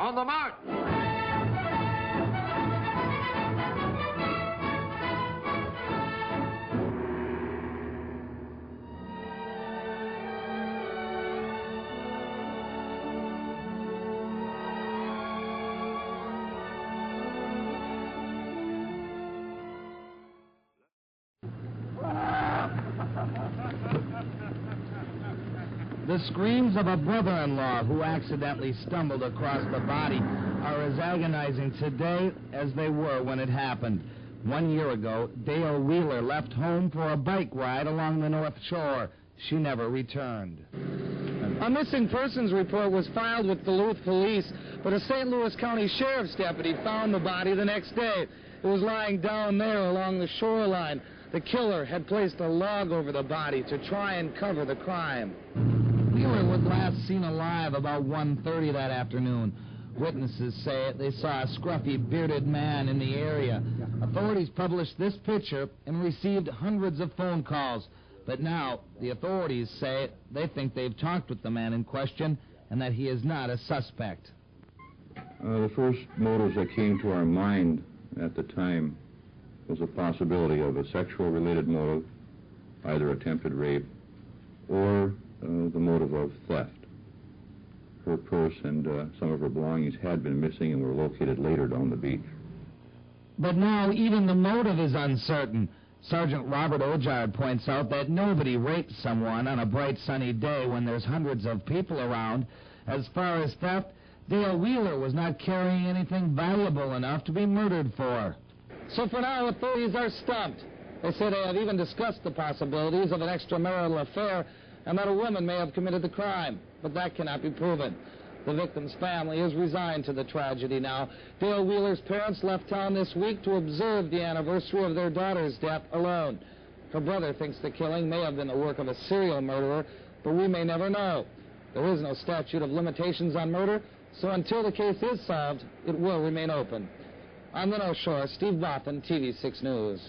on the March. The screams of a brother-in-law who accidentally stumbled across the body are as agonizing today as they were when it happened. 1 year ago, Dale Wheeler left home for a bike ride along the North Shore. She never returned. A missing persons report was filed with Duluth police, but a St. Louis County Sheriff's deputy found the body the next day. It was lying down there along the shoreline. The killer had placed a log over the body to try and cover the crime. Wheeler was last seen alive about 1:30 that afternoon. Witnesses say they saw a scruffy, bearded man in the area. Authorities published this picture and received hundreds of phone calls. But now, the authorities say they think they've talked with the man in question and that he is not a suspect. The first motives that came to our mind at the time was a possibility of a sexual-related motive, either attempted rape or the motive of theft. Her purse and some of her belongings had been missing and were located later down the beach. But now even the motive is uncertain. Sergeant Robert Ojard points out that nobody rapes someone on a bright sunny day when there's hundreds of people around. As far as theft, Dale Wheeler was not carrying anything valuable enough to be murdered for. So for now, authorities are stumped. They say they have even discussed the possibilities of an extramarital affair and that a woman may have committed the crime, but that cannot be proven. The victim's family is resigned to the tragedy now. Dale Wheeler's parents left town this week to observe the anniversary of their daughter's death alone. Her brother thinks the killing may have been the work of a serial murderer, but we may never know. There is no statute of limitations on murder, so until the case is solved, it will remain open. On the North Shore, Steve Boffin, TV6 News.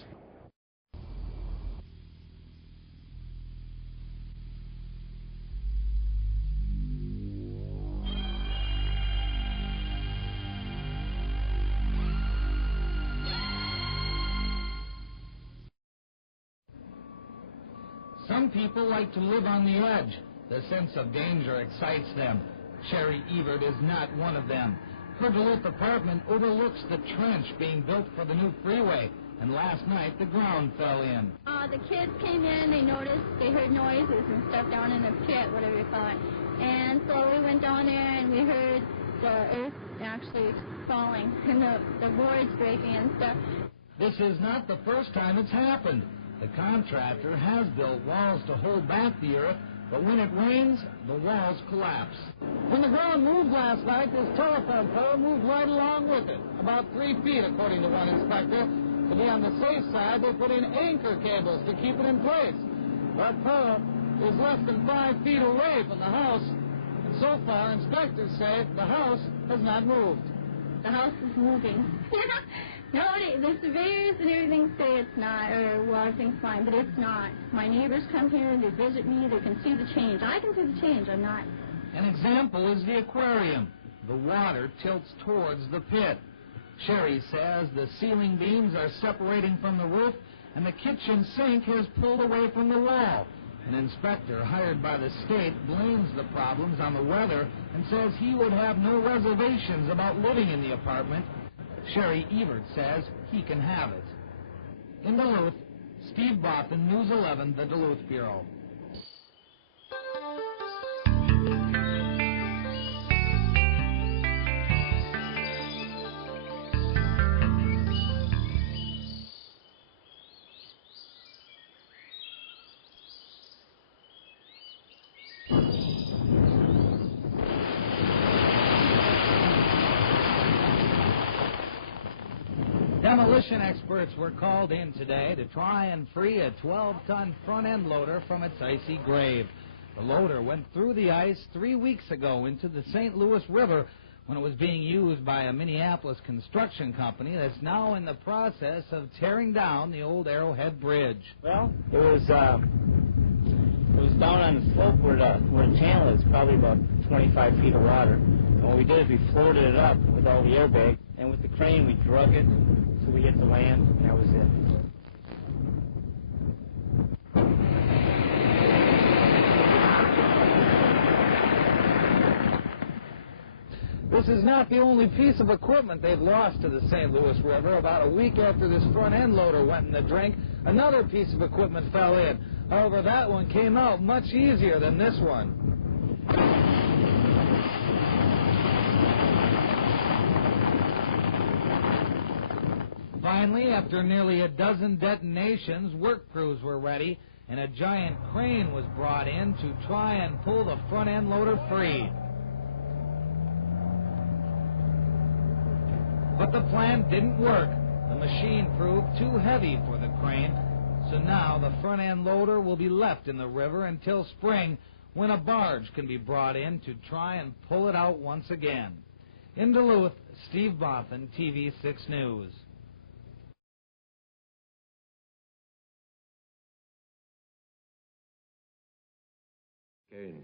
Some people like to live on the edge. The sense of danger excites them. Sherry Evert is not one of them. Her Duluth apartment overlooks the trench being built for the new freeway, and last night the ground fell in. The kids came in, they noticed, they heard noises and stuff down in the pit, whatever you call it. And so we went down there and we heard the earth actually falling and the boards breaking and stuff. This is not the first time it's happened. The contractor has built walls to hold back the earth, but when it rains, the walls collapse. When the ground moved last night, this telephone pole moved right along with it, about 3 feet, according to one inspector. To be on the safe side, they put in anchor cables to keep it in place. That pole is less than 5 feet away from the house, and so far, inspectors say the house has not moved. The house is moving. No, the surveyors and everything say it's not, or well, everything's fine, but it's not. My neighbors come here and they visit me, they can see the change. I can see the change, I'm not. An example is the aquarium. The water tilts towards the pit. Sherry says the ceiling beams are separating from the roof, and the kitchen sink has pulled away from the wall. An inspector hired by the state blames the problems on the weather and says he would have no reservations about living in the apartment. Sherry Evert says he can have it. In Duluth, Steve Boffin, News 11, the Duluth Bureau. Demolition experts were called in today to try and free a 12-ton front-end loader from its icy grave. The loader went through the ice 3 weeks ago into the St. Louis River when it was being used by a Minneapolis construction company that's now in the process of tearing down the old Arrowhead Bridge. Well, it was down on the slope where the channel is, probably about 25 feet of water. What we did is we floated it up with all the airbags, and with the crane we drug it till we hit the land, and that was it. This is not the only piece of equipment they've lost to the St. Louis River. About a week after this front-end loader went in the drink, another piece of equipment fell in. However, that one came out much easier than this one. Finally, after nearly a dozen detonations, work crews were ready, and a giant crane was brought in to try and pull the front-end loader free. But the plan didn't work. The machine proved too heavy for the crane, so now the front-end loader will be left in the river until spring, when a barge can be brought in to try and pull it out once again. In Duluth, Steve Boffin, TV 6 News. Okay.